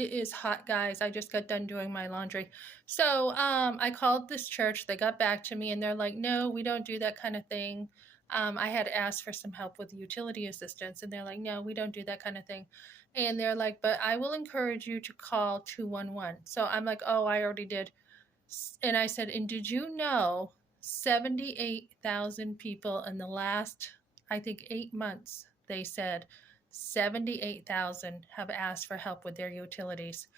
It is hot, guys. I just got done doing my laundry. So, I called this church. They got back to me and they're like, no, we don't do that kind of thing. I had asked for some help with utility assistance and they're like, no, we don't do that kind of thing. And they're like, but I will encourage you to call 211. So I'm like, oh, I already did. And I said, and did you know 78,000 people in the last, I think, 8 months, they said 78,000 have asked for help with their utilities.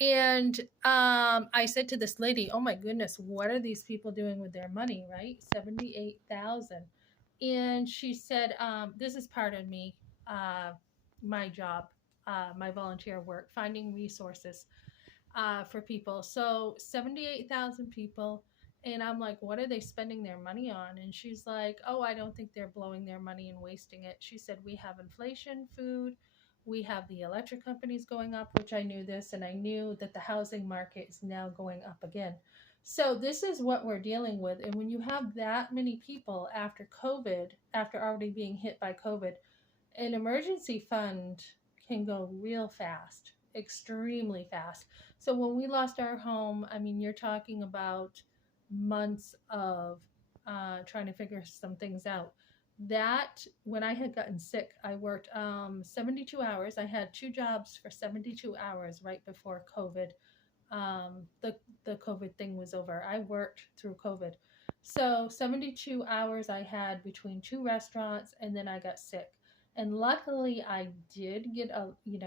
And I said to this lady, oh my goodness, what are these people doing with their money, right? 78,000. And she said, this is part of me, my job, my volunteer work, finding resources for people. So 78,000 people. And I'm like, what are they spending their money on? And she's like, oh, I don't think they're blowing their money and wasting it. She said, we have inflation, food, we have the electric companies going up, which I knew this, and I knew that the housing market is now going up again. So this is what we're dealing with. And when you have that many people after COVID, after already being hit by COVID, an emergency fund can go real fast, extremely fast. So when we lost our home, I mean, you're talking about months of trying to figure some things out. That when I had gotten sick, I worked 72 hours. I had two jobs for 72 hours right before COVID. The COVID thing was over. I worked through COVID. So 72 hours I had between two restaurants and then I got sick. And luckily I did get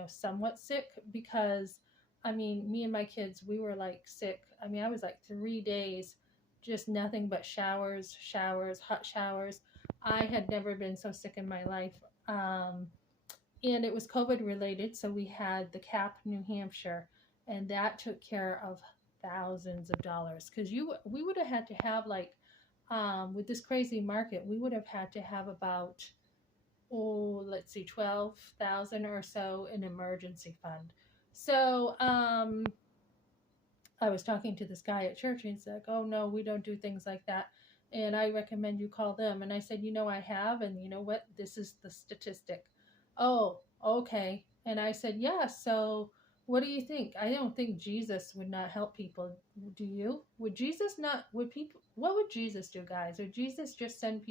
somewhat sick because I mean, me and my kids, we were like sick. I mean, I was like 3 days, just nothing but showers, showers, hot showers. I had never been so sick in my life. And it was COVID related. So we had the CAP New Hampshire, and that took care of thousands of dollars because we would have had to have like with this crazy market, we would have had to have about, oh, let's see, 12,000 or so in emergency fund. So I was talking to this guy at church and he's like, oh no, we don't do things like that. And I recommend you call them. And I said, I have. And you know what? This is the statistic. Oh, okay. And I said, yeah. So what do you think? I don't think Jesus would not help people. Do you? Would Jesus not, would people, what would Jesus do, guys? Would Jesus just send people?